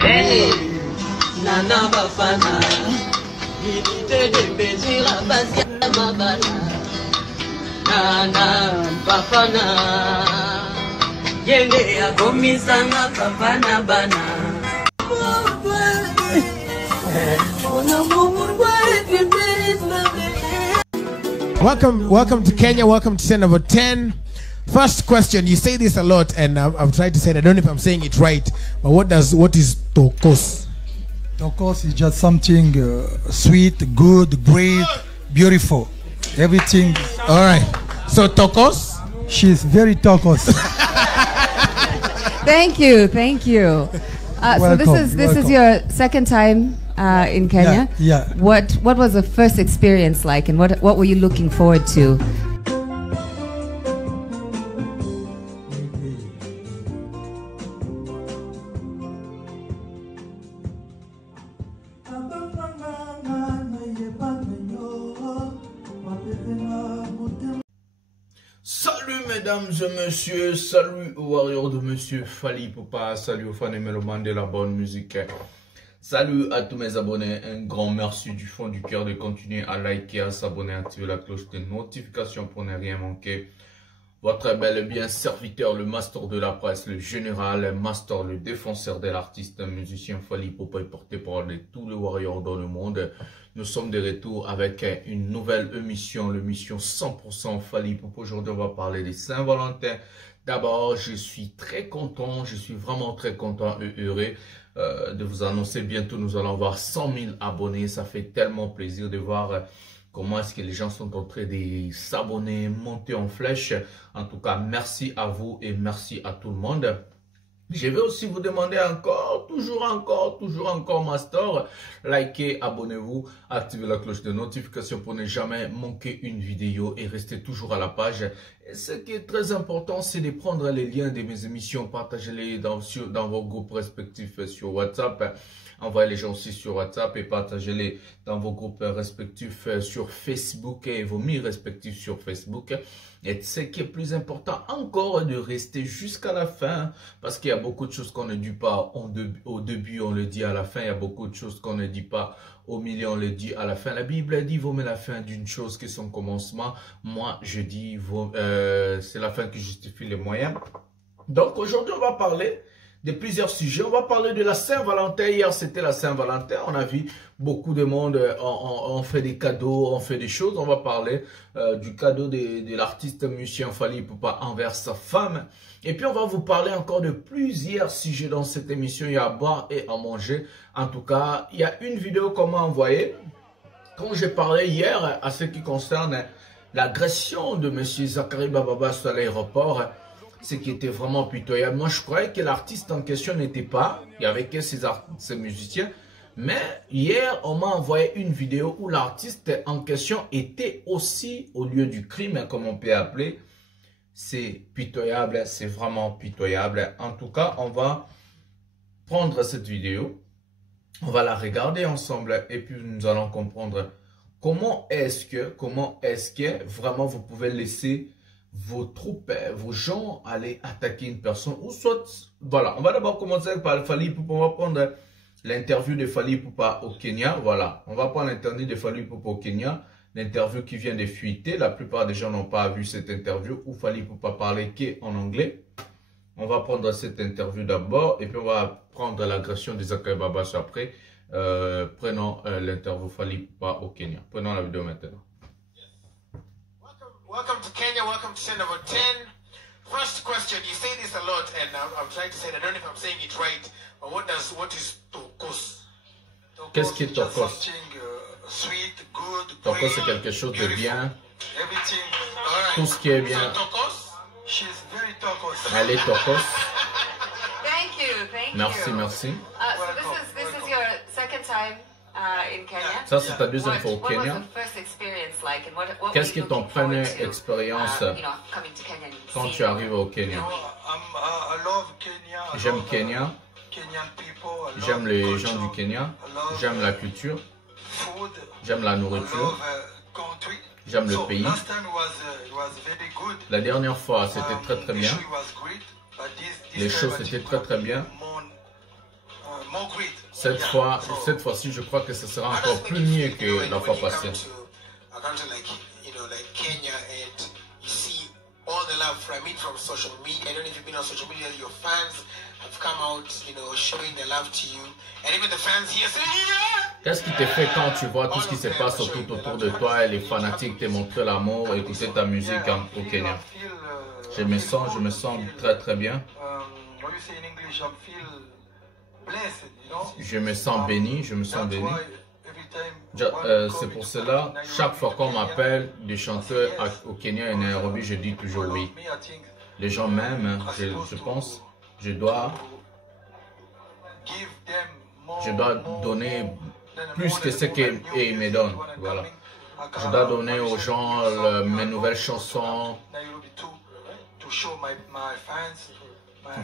Hey, Nana Bafana, unité de plaisir à passer à Mabana. Nana Bafana, Yende a Komisanga Bafana Bana. Welcome to Kenya. Welcome to set number 10. First question, you say this a lot, and I've tried to say it. I don't know if I'm saying it right, but what is tokos? Tokos is just something sweet, good, great, beautiful. Everything. All right. So tokos? She's very tokos. Thank you. So this is your second time in Kenya. Yeah. What was the first experience like, and what were you looking forward to? Salut mesdames et messieurs, salut aux warriors de monsieur Fally Ipupa, salut aux fans et mélomanes de la bonne musique. Salut à tous mes abonnés, un grand merci du fond du cœur de continuer à liker, à s'abonner, à activer la cloche de notification pour ne rien manquer. Votre bel et bien serviteur, le master de la presse, le général, le master, le défenseur de l'artiste, musicien Fally Ipupa, porte-parole de tous les warriors dans le monde. Nous sommes de retour avec une nouvelle émission, l'émission 100% Fally Ipupa. Aujourd'hui, on va parler des Saint-Valentin. D'abord, je suis très content, je suis vraiment très content et heureux de vous annoncer bientôt, nous allons avoir 100 000 abonnés. Ça fait tellement plaisir de voir comment est-ce que les gens sont en train de s'abonner, monter en flèche. En tout cas, merci à vous et merci à tout le monde. Je vais aussi vous demander toujours encore, master, likez, abonnez-vous, activez la cloche de notification pour ne jamais manquer une vidéo et restez toujours à la page. Et ce qui est très important, c'est de prendre les liens de mes émissions, partagez-les dans vos groupes respectifs sur WhatsApp. Envoyez les gens aussi sur WhatsApp et partagez-les dans vos groupes respectifs sur Facebook et vos mis respectifs sur Facebook. Et ce qui est plus important encore, de rester jusqu'à la fin, parce qu'il y a beaucoup de choses qu'on ne dit pas au début, on le dit à la fin. Il y a beaucoup de choses qu'on ne dit pas au milieu, on le dit à la fin. La Bible dit, vaut mieux la fin d'une chose que son commencement. Moi, je dis, c'est la fin qui justifie les moyens. Donc aujourd'hui, on va parler de plusieurs sujets. On va parler de la Saint-Valentin. Hier, c'était la Saint-Valentin. On a vu beaucoup de monde, on fait des cadeaux, on fait des choses. On va parler du cadeau de l'artiste musicien Fally Ipupa envers sa femme. Et puis, on va vous parler encore de plusieurs sujets dans cette émission. Il y a à boire et à manger. En tout cas, il y a une vidéo qu'on m'a envoyée. Quand j'ai parlé hier à ce qui concerne l'agression de M. Zachary Bababas à l'aéroport, ce qui était vraiment pitoyable. Moi, je croyais que l'artiste en question n'était pas. Il y avait que ces musiciens. Mais hier, on m'a envoyé une vidéo où l'artiste en question était aussi au lieu du crime, comme on peut appeler. C'est pitoyable, c'est vraiment pitoyable. En tout cas, on va prendre cette vidéo. On va la regarder ensemble et puis nous allons comprendre comment est-ce que vraiment vous pouvez laisser vos troupes, vos gens aller attaquer une personne ou soit, voilà, on va d'abord commencer par Fally Ipupa. On va prendre l'interview de Fally Ipupa au Kenya, voilà, on va prendre l'interview de Fally Ipupa au Kenya, l'interview qui vient de fuiter. La plupart des gens n'ont pas vu cette interview où Fally Ipupa parlait qu'en anglais. On va prendre cette interview d'abord et puis on va prendre l'agression de Zachary Bababas après. Prenons l'interview Fally Ipupa au Kenya. Prenons la vidéo maintenant. Welcome to Kenya, welcome to set number 10. First question, you say this a lot and I'm trying to say it, I don't know if I'm saying it right, but what is tokos? Qu'est-ce qui est tokos? Sweet, good, Tokos, c'est quelque chose de bien. Everything. All right. Tout ce qui est bien. So tokos? She's very tokos. Elle est tokos. Thank you. Merci. So this is your second time in Kenya. Ça, c'est ta deuxième fois au Kenya. Qu'est-ce qui est ton première expérience quand tu arrives au Kenya? I love Kenya. J'aime Kenya. Kenyan people. J'aime les gens du Kenya. J'aime la culture. Food. J'aime la nourriture. J'aime le pays. La dernière fois, c'était très bien. Les choses étaient très bien. more great. Cette fois-ci, je crois que ce sera encore plus mieux que la fois passée. A country like, you know, like Kenya, and you see all the love from social media. I don't know if you've been on social media, your fans have come out, you know, showing their love to you. And even the fans here say, yeah! Qu'est-ce qui te fait quand tu vois tout ce qui se passe tout autour de toi et les fanatiques te montrent l'amour et écouter ta musique au Kenya? Je me sens très très bien. Je me sens béni, c'est pour cela, chaque fois qu'on m'appelle des chanteurs au Kenya et Nairobi, je dis toujours oui. Les gens m'aiment, je pense, je dois donner plus que ce qu'ils me donnent. Voilà. Je dois donner aux gens mes nouvelles chansons.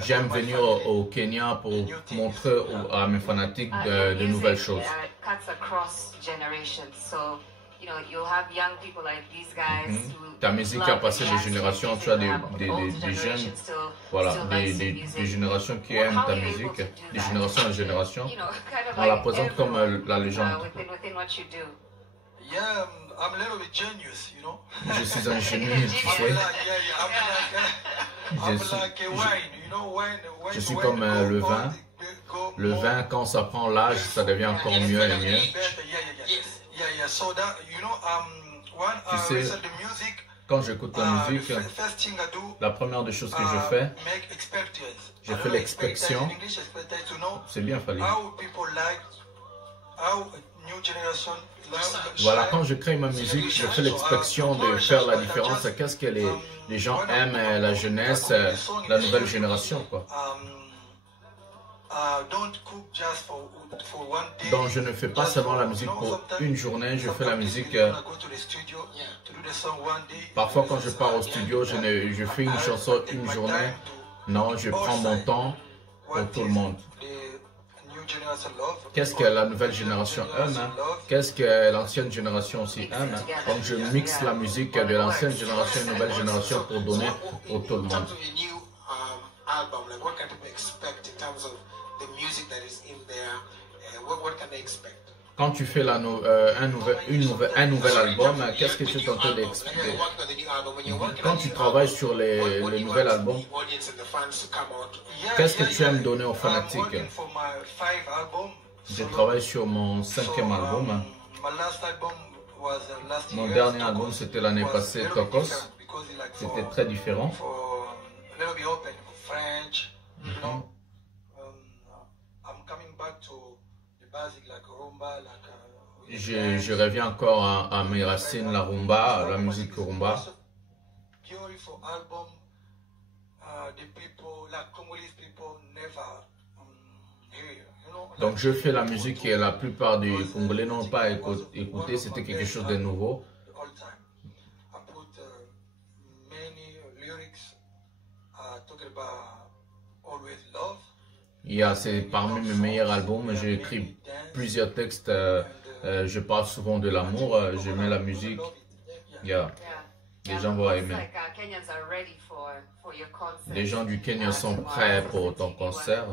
J'aime venir au Kenya pour montrer à mes fanatiques de nouvelles choses. Ta musique a passé des générations, tu as des jeunes, voilà, des générations qui aiment ta musique, des générations en génération. On la présente comme la légende. Je suis un génie, tu sais. Je suis comme le vin. Le vin, quand ça prend l'âge, ça devient encore mieux et mieux. Tu sais, quand j'écoute la musique, la première des choses que je fais l'expression. C'est bien, Fali. Voilà, quand je crée ma musique, je fais l'expression de faire la différence à qu'est-ce que les gens aiment, la jeunesse, la nouvelle génération, quoi. Donc je ne fais pas seulement la musique pour une journée, je fais la musique. Parfois quand je pars au studio, je fais une chanson une journée. Non, je prends mon temps pour tout le monde. Qu'est-ce que la nouvelle génération aime, hein? Qu'est-ce que l'ancienne génération aussi aime, hein? Donc je mixe la musique de l'ancienne génération et la nouvelle génération pour donner pour tout le monde. Quand tu fais un nouvel album, qu'est-ce que tu es en train d'expliquer? Quand tu travailles sur les nouveaux albums, qu'est-ce que tu aimes donner aux fanatiques? Je travaille sur mon 5e album. Mon dernier album, c'était l'année passée, Tokos. C'était très différent. Je reviens encore à mes racines, la rumba, la musique rumba. Donc je fais la musique que la plupart des Congolais n'ont pas écouté, c'était quelque chose de nouveau. C'est parmi mes meilleurs albums, j'ai écrit plusieurs textes, je parle souvent de l'amour, je mets la musique, les gens vont aimer. Les gens du Kenya sont prêts pour ton concert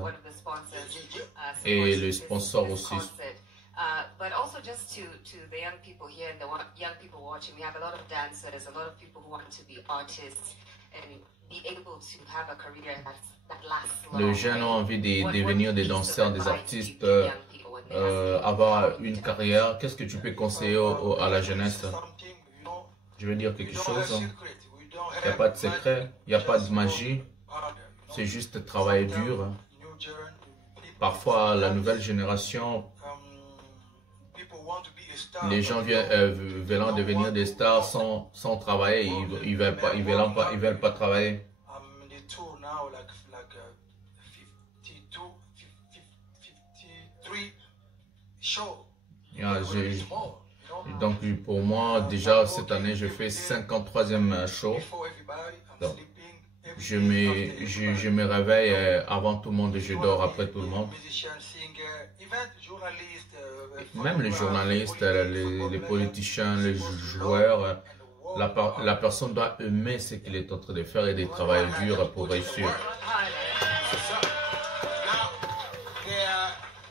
et les sponsors aussi. But also just to the young people here and the young people watching, we have a lot of dancers, a lot of people who want to be artists and be able to have a career that lasts long. Les jeunes ont envie de devenir des danseurs, des artistes, avoir une carrière. Qu'est-ce que tu peux conseiller à la jeunesse? Je veux dire quelque chose. Il n'y a pas de secret, il n'y a pas de magie. C'est juste travailler dur. Parfois, la nouvelle génération, les gens veulent devenir des stars sans travailler. Ils veulent pas travailler. Donc pour moi, déjà cette année, je fais 53e show. Donc, je me réveille avant tout le monde et je dors après tout le monde. Même les journalistes, les politiciens, les joueurs, la personne doit aimer ce qu'il est en train de faire et de travailler dur pour réussir.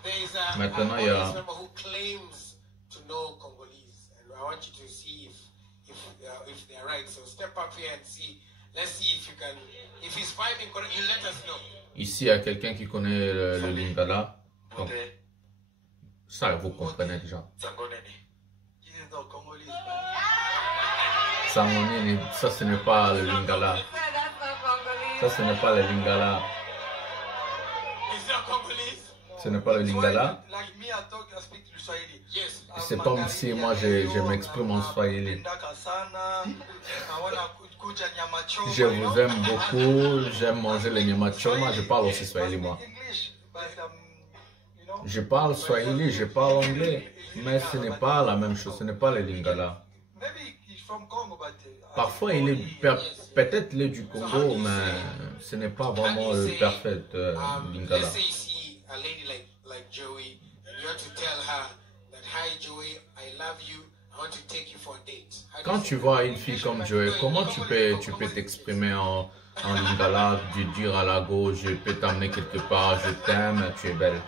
There's Maintenant, an il y a- audience member who claims to know Congolese, and I want you to see if they're right. So step up here and see. Let's see if you can. If he's vibing, you let us know. Ici, il y a quelqu'un qui connaît le lingala. Donc, ça, vous comprenez déjà. Sangonini, ça, ce n'est pas le lingala. Yeah, that's not Congolese. Ça, ce n'est pas le lingala. Is that Congolese? Ce n'est pas le lingala. Like me, I talk, I speak Swahili. Yes. C'est comme si moi, je m'exprime en swahili. Je vous aime beaucoup, j'aime manger le nyama choma, je parle aussi swahili moi. Je parle swahili, je parle anglais, mais ce n'est pas la même chose, ce n'est pas le lingala. Parfois il est peut-être il est du Congo, mais ce n'est pas vraiment le parfait lingala. Let's say you see a lady like Joey, and you want to tell her that, hi Joey, I love you, I want to take you for a date. How do Quand you tu say vois une fille comme Joey, comment tu peux t'exprimer en lingala, de dire à la go, je peux t'amener quelque part, je t'aime, tu es belle.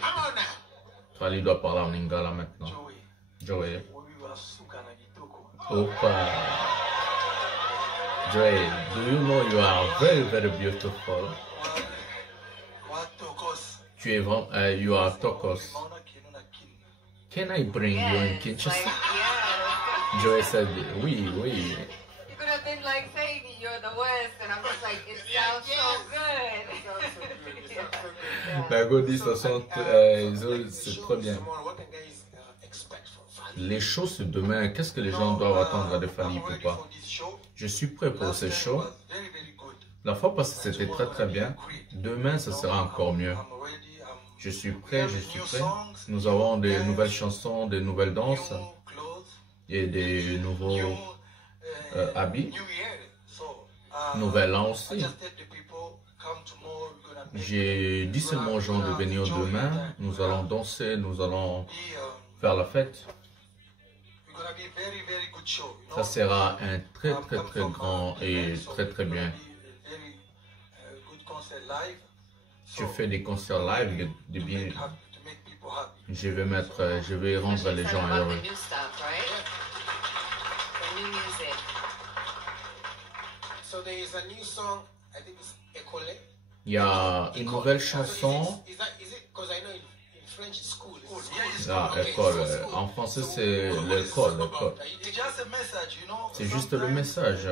Come on now. Fali doit parler en lingala maintenant. Joey. Opa. Joey, do you know you are very, very beautiful? Tu es vraiment, you are Tokos. Can I bring you in Yes, Kinshasa? like, yeah. Joey said, oui, oui. You could have been like saying you're the worst, and I'm just like, it sounds so good. La go dit, ça sent, c'est très bien. Tomorrow, what can guys expect from Fali? Les shows c'est demain, qu'est-ce que les gens doivent attendre de Fali Ipupa? Je suis prêt pour ces shows. La fois passée c'était très très bien. Demain ça sera encore mieux. Je suis prêt, je suis prêt. Nous avons des nouvelles chansons, des nouvelles danses et des nouveaux habits. Nouvel an aussi. J'ai dit seulement aux gens de venir demain. Nous allons danser, nous allons faire la fête. Ça sera un très très très grand et très très bien. Je fais des concerts live de bien. Je vais rendre les gens About heureux. the new stuff, right? The new music. So there is a new song, I think it's École. Il y a une nouvelle chanson. Is it because I know in French it's school. Ah, école. En français c'est l'école. C'est juste le message.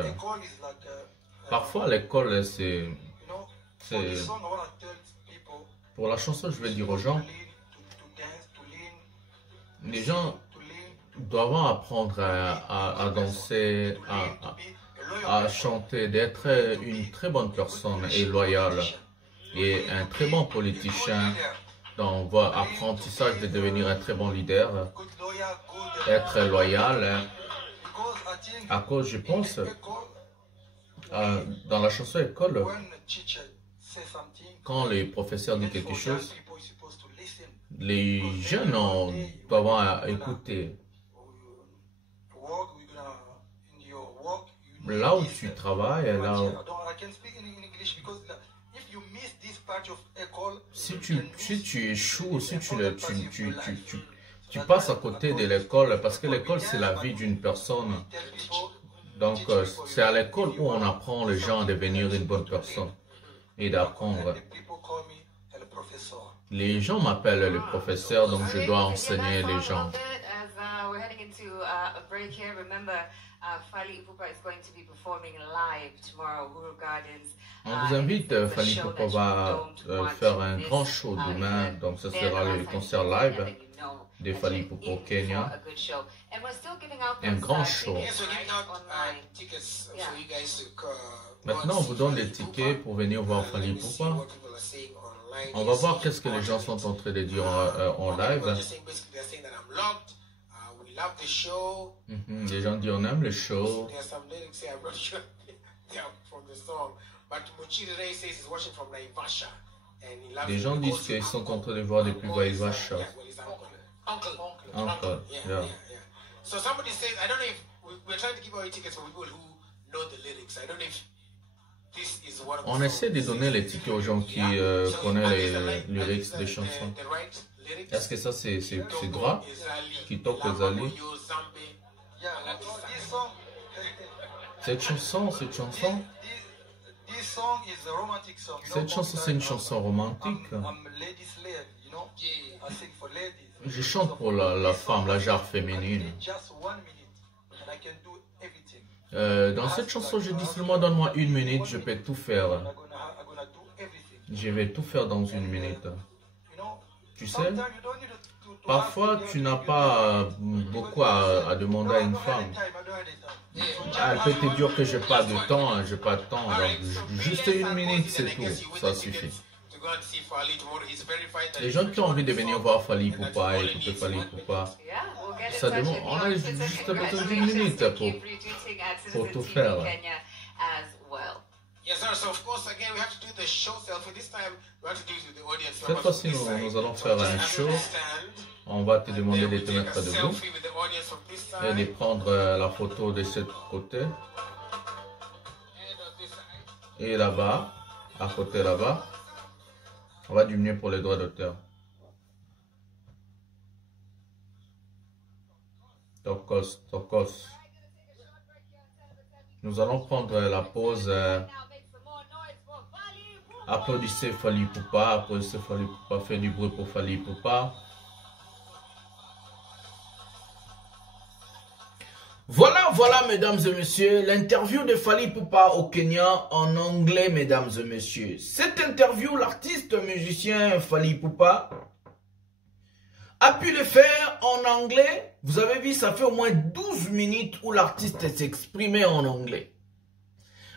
Parfois l'école c'est pour la chanson je vais dire aux gens, les gens doivent apprendre à danser, à chanter, d'être une très bonne personne et loyale et un très bon politicien. Donc, apprentissage de devenir un très bon leader, être loyal. À cause, je pense, dans la chanson école, quand les professeurs disent quelque chose, les jeunes doivent écouter. Là où tu travailles, là où... Si tu échoues, si tu passes à côté de l'école, parce que l'école c'est la vie d'une personne. Donc c'est à l'école où on apprend les gens à devenir une bonne personne et d'apprendre. Les gens m'appellent le professeur, donc je dois enseigner les gens. As we're heading into a break here, remember Fali Ipupa is going to be performing live tomorrow, Uhuru Gardens. On vous invite, Fali Ipupa va faire un grand show demain, donc ce sera le concert live de Fali Ipupa au Kenya. Un grand show. Yes, we're giving out tickets for you guys to Maintenant, on vous donne des tickets pour venir voir Fali Ipupa. On va voir qu'est-ce que les gens sont en train de dire en live. Les gens disent on aime le show. Les gens disent qu'ils sont en train de voir depuis Vaivasha. Uncle, yeah. So somebody says, I don't know if we're trying to give away tickets for people who know the lyrics. I don't know if this is one of the On essaie de songs. donner les tickets aux gens qui So connaissent these are les like lyrics des chansons. the right lyrics. Est-ce que ça c'est gras? Ezali, Kitoko Lama Ezali. Moyo Zambe. Yeah, this song, Cette chanson, this song is a romantic song. You know, cette chanson c'est une chanson romantique. I'm ladies led, you know. I sing for ladies. Je chante pour la femme, la genre féminine. Just 1 minute, and I can do everything. Dans cette chanson, je dis seulement donne-moi 1 minute, je peux tout faire. I'm gonna do everything. Je vais tout faire dans 1 minute. You know, Tu sais, sometimes you don't need to parfois ask, tu n'as pas beaucoup à demander à une femme. Elle peut te dire que j'ai pas de temps, j'ai pas de temps. Donc juste 1 minute, c'est tout. Ça suffit. To go and see Fally tomorrow. He's verified that Les gens qui ont envie de venir voir Fally Ipupa, écouter Fally Ipupa, Yeah, we'll get in ça touch demande, with on you a on Twitter. juste besoin d'une Congratulations minute to pour keep retweeting at Citizen tout TV faire. Kenya as well. Yes, sir. So of course, again, we have to do the show selfie. This time, we have to do it with the audience. Cette fois-ci, nous allons faire un show. On va te demander de te mettre debout et de prendre la photo de ce côté. Et là-bas, à côté là-bas, on va diminuer pour les droits d'auteur. Tokos, Tokos. Nous allons prendre la pause. Applaudissez Fally Ipupa, applaudissez Fally Ipupa, faites du bruit pour Fally Ipupa. Voilà, mesdames et messieurs, l'interview de Fally Ipupa au Kenya en anglais, mesdames et messieurs. Cette interview, l'artiste musicien Fally Ipupa a pu le faire en anglais. Vous avez vu, ça fait au moins 12 minutes où l'artiste s'exprimait en anglais.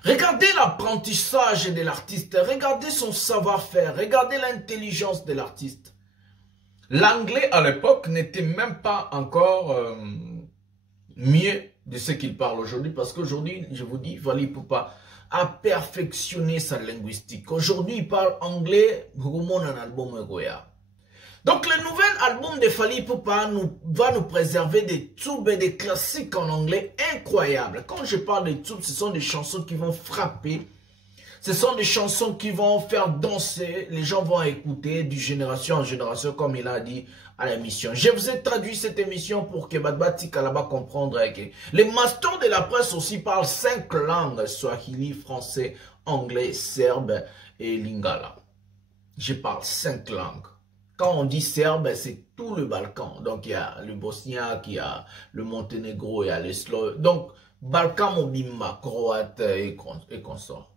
Regardez l'apprentissage de l'artiste, regardez son savoir-faire, regardez l'intelligence de l'artiste. L'anglais à l'époque n'était même pas encore mieux de ce qu'il parle aujourd'hui, parce qu'aujourd'hui, je vous dis, Fally Ipupa a perfectionné sa linguistique. Aujourd'hui, il parle anglais, un album Goya. Donc, le nouvel album de Fally Ipupa va nous préserver des tubes et des classiques en anglais incroyables. Quand je parle de tubes, ce sont des chansons qui vont frapper. Ce sont des chansons qui vont faire danser. Les gens vont écouter de génération en génération, comme il a dit à l'émission. Je vous ai traduit cette émission pour que Badbati Kalaba comprendre que les masters de la presse aussi parlent 5 langues. Swahili, français, anglais, serbe et lingala. Je parle 5 langues. Quand on dit serbe, c'est tout le Balkan. Donc, il y a le Bosniaque, il y a le Monténégro, il y a les Slovènes. Donc, Balkan, Mobimba, Croate et consorts.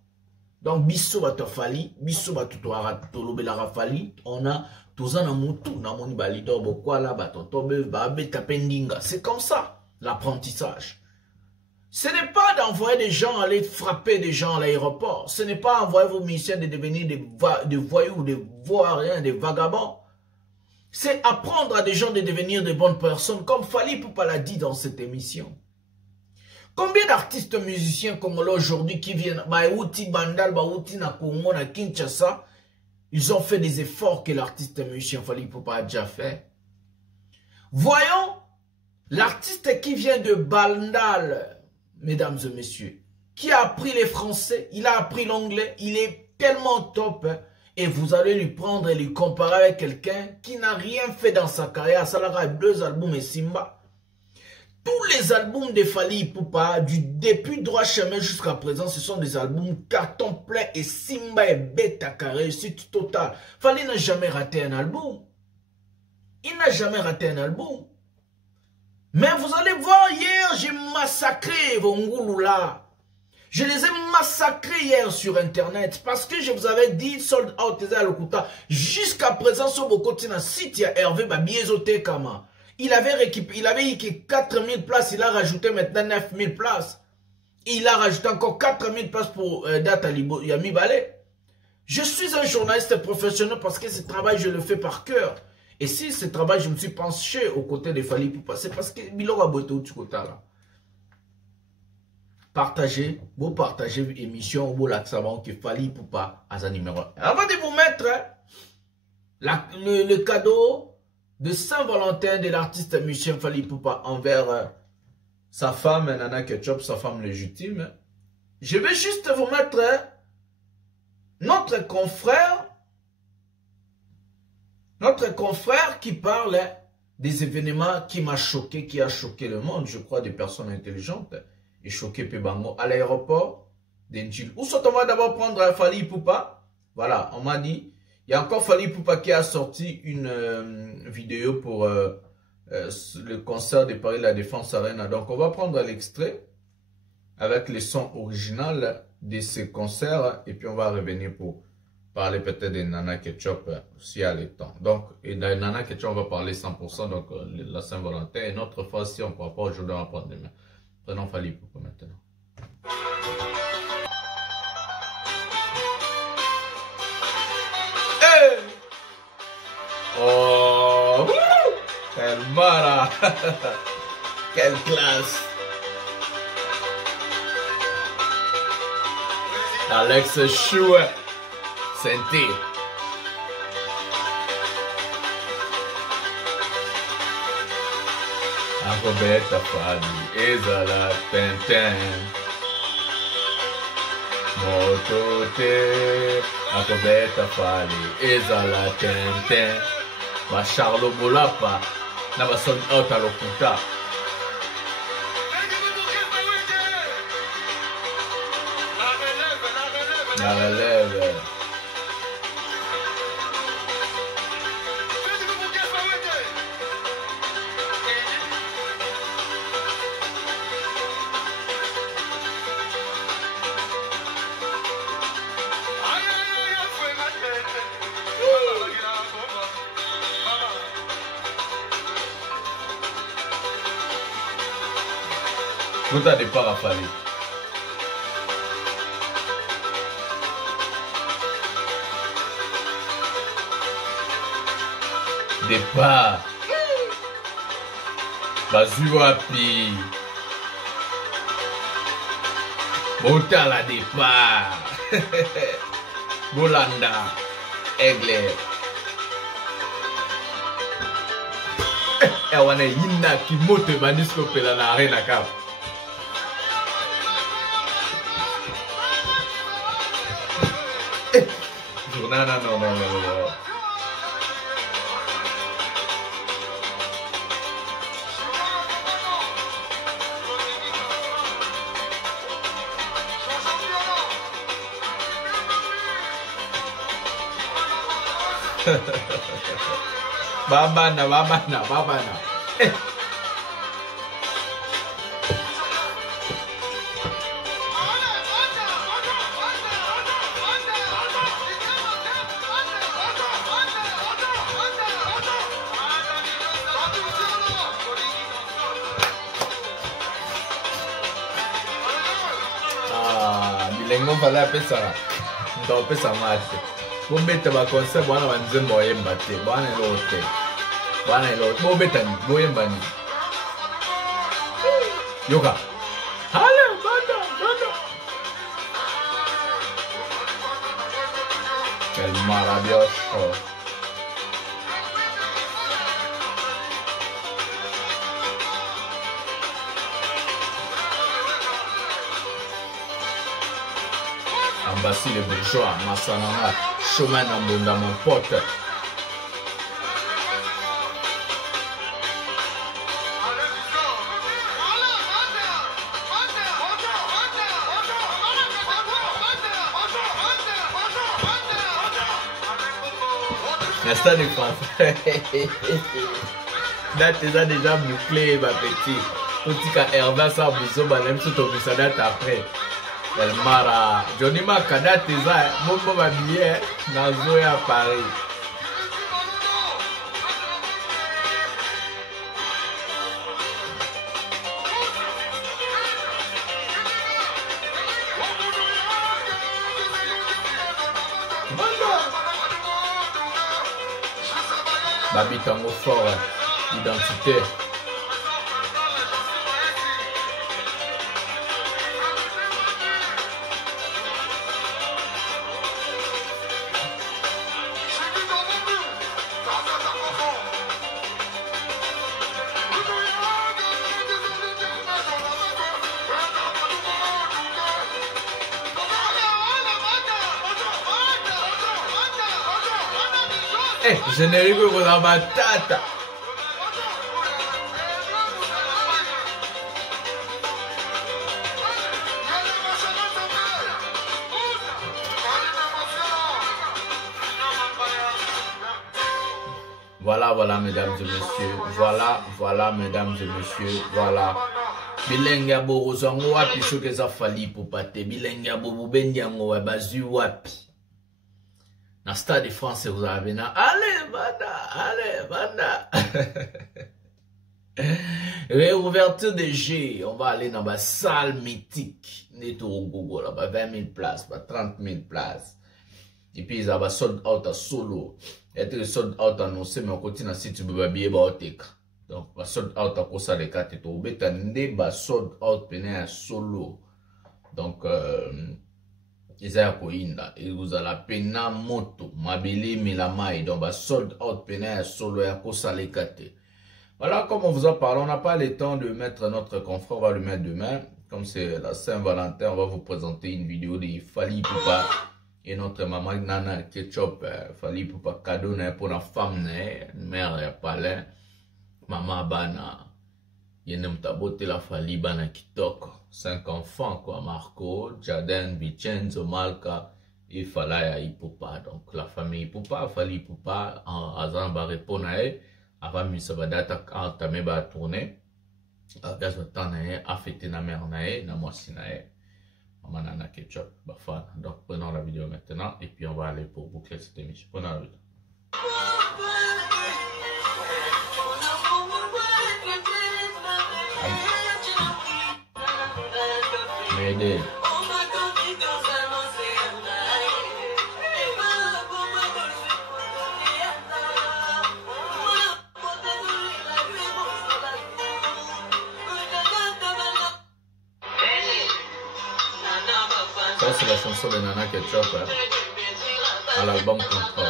Donc, biso bato Fally, biso bato tolobelara Fally, on a tous un amutu, namoni balido bokwala bato tobe babe tapendinga. C'est comme ça, l'apprentissage. Ce n'est pas d'envoyer des gens aller frapper des gens à l'aéroport. Ce n'est pas envoyer vos musiciens de devenir des voyous, des voiriens, des vagabonds. C'est apprendre à des gens de devenir de bonnes personnes, comme Fally Ipupa l'a dit dans cette émission. Combien d'artistes musiciens congolais aujourd'hui qui viennent, Baouti Bandal, Baouti na Congo, na Kinshasa, ils ont fait des efforts que l'artiste musicien Fally Ipupa a déjà fait. Voyons l'artiste qui vient de Bandal, mesdames et messieurs, qui a appris les français, il a appris l'anglais, il est tellement top, hein. Et vous allez lui prendre et lui comparer avec quelqu'un qui n'a rien fait dans sa carrière. Ça a 2 albums et Simba. Tous les albums de Fally Ipupa, du début droit chemin jusqu'à présent, ce sont des albums carton plein et Simba et bête à réussite totale. Fally n'a jamais raté un album. Il n'a jamais raté un album. Mais vous allez voir, hier, j'ai massacré Vongulu là. Je les ai massacrés hier sur Internet parce que je vous avais dit sold out jusqu'à présent sur Bokotina site il y a Hervé Babiezote Kama. Il avait eu que 4000 places, il a rajouté maintenant 9000 places. Il a rajouté encore 4000 places pour Data Yami Balé. Je suis un journaliste professionnel parce que ce travail je le fais par cœur. Et si ce travail je me suis penché aux côtés de Fally Ipupa, c'est parce que Bilo a boité au côté là. Partagez, vous partagez l'émission, vous l'accent que Fally Ipupa à sa numéro 1. Avant de vous mettre le cadeau de Saint-Valentin de l'artiste musicien Fally Ipupa envers sa femme, Nana Ketchup, sa femme légitime, je vais juste vous mettre notre confrère qui parle des événements qui m'a choqué, qui a choqué le monde, je crois, des personnes intelligentes, et choqué Pébango à l'aéroport d'Enjil. Où on va d'abord prendre Fally Ipupa. Voilà, on m'a dit, il y a encore Fally Ipupa qui a sorti une vidéo pour le concert de Paris La Défense Arena. Donc on va prendre l'extrait avec les sons originaux de ces concerts et puis on va revenir pour parler peut-être de Nana Ketchup s'il y a le temps. Donc, et dans Nana Ketchup, on va parler 100%, donc la Saint-Valentin. Et notre fois, si on ne pourra pas aujourd'hui, on va prendre demain. Prenons Fally Ipupa maintenant. Hey! Oh! Quelle mara! Quelle classe! Alex Chouet, Senti. Roberta Fadi, Ezala Tintin. Motote, Roberta Fadi, Ezala Tintin. Ba Charlo Bolapa, na ba son out à l'okuta. La relève. Tout à départ à Fally. Départ. Bazuapi. Botala départ. Bolanda. Aigle. Ewane yina kimote banisco pela na arena cap. Non. Babana. Bilengo fallait appeler ça. On peut ça marcher. Vous mettez ma concept, vous allez dire moi j'aime battre, vous allez l'autre, vous allez l'autre. Vous mettez moi j'aime battre. Yoga. Allez, banda. Quel maravilloso. Ambassi les bourgeois, Massanana, chemin dans mon pote. L'instant du français. Là, tu as déjà bouclé, ma petite. Tout cas, Hervé, ça, vous même tout au Bissada après. El Mara, Johnny Makada Teza, Momo Mabie, Nazo à Paris. Babi Tango fort, identité. Eh, générique pour la batata. Voilà, mesdames et messieurs. Voilà, mesdames et messieurs. Voilà. Bilenga borozango wapi shokeza Fally Ipupa te. Bilenga bobo bendiango wa bazu wapi. Na Stade France vous avez na. Allez, banda. Réouverture des G. On va aller dans la salle mythique. Neto Gogo là-bas. 20 000 places, 30 000 places. Et puis ils ont sold out à solo. Être sold out annoncé, mais on continue à site babier baotek. Donc, va sold out à cause de 4 et tout. Betande ba sold out pené à solo. Donc, ils ont koinda. Et vous avez la pena moto. Mabili milamai. Donc, va sold out pené à solo à cause de 4. Voilà, comme on vous en parle, on n'a pas le temps de mettre notre confrère, on va le mettre demain. Comme c'est la Saint-Valentin, on va vous présenter une vidéo de Fally Ipupa. Et notre maman Nana Ketchup, Fally Ipupa cadeau pour la femme, mère palais, maman bana, yenem tabote la Fally bana kitoko, 5 enfants quoi, Marco, Jaden, Vincenzo, Malka et Fally Ipupa. Donc la famille Ipupa, Fally Ipupa, en azan ba répondre avant misabadata entamé ba tourner, gaz temps a fêté na mère na moisi Maman Nana Ketchup, Bafana. Donc prenons la vidéo maintenant et puis on va aller pour boucler cette émission. Prenons la vidéo. M'aider. Ça c'est la chanson de Nana Ketchup à l'album Control.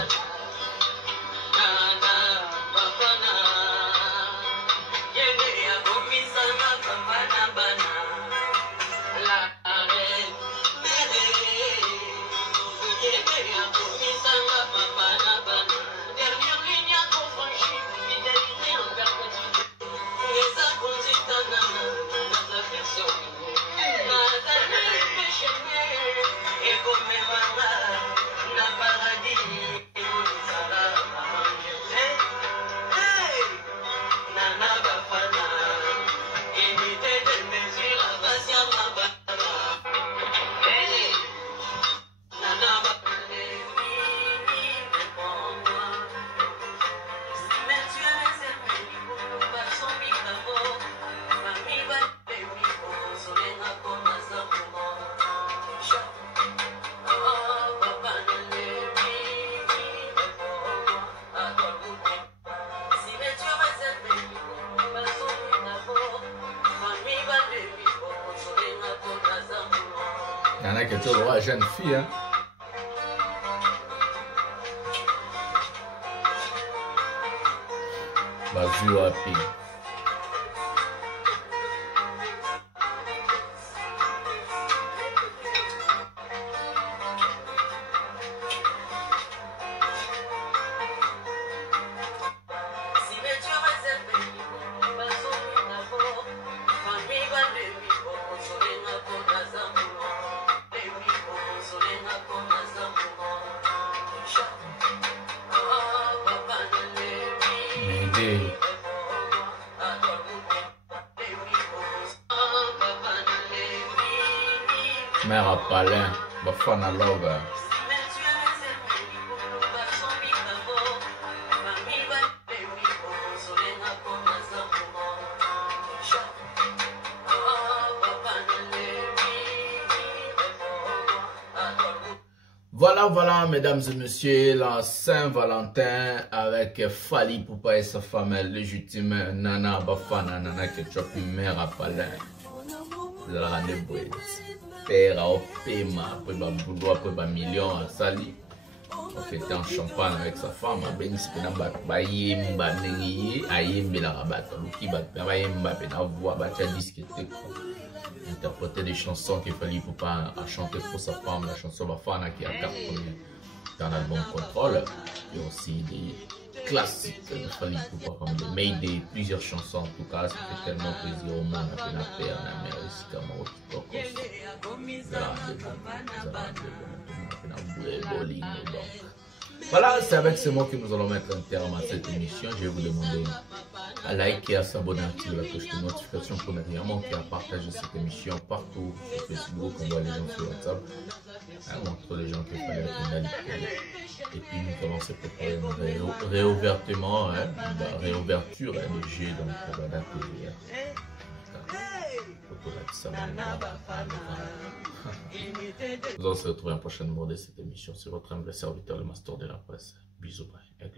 Il y en a qui sont une jeune fille, hein. Bazu wapi. Mère à Palin, Bafana Love. Voilà, mesdames et messieurs, la Saint-Valentin avec Fally Ipupa et sa femme légitime, Nana Bafana, Nana Ketchup, mère à Palin. Vous allez rendez-vous. Père à Opema, après un boulot, après un million à Sali. On fait un champagne avec sa femme, on a Bayemba, Nengiye, Ayembe la rabat, Luki Bayemba, Benavoa, Bacha disquette, interpréter des chansons qu'il fallait pour pas chanter pour sa femme, la chanson Bafana qui a cartonné. d'un album Contrôle. Il y a aussi des classiques de Fally Ipupa comme le Mayday, plusieurs chansons en tout cas. Ça fait tellement plaisir au monde. On a fait en Amérique, comme voilà, c'est avec ces mots que nous allons mettre un terme à cette émission. Je vais vous demander à liker, à s'abonner, à activer la cloche de notification pour ne rien manquer, à partager cette émission partout sur Facebook. On voit les gens sur WhatsApp, à montrer les gens qu'il fallait être. Et puis nous allons se préparer une réouverture de jeu donc la date nous allons se retrouver un prochain numéro de cette émission. C'est votre humble serviteur, le master de la presse. Bisous, bye.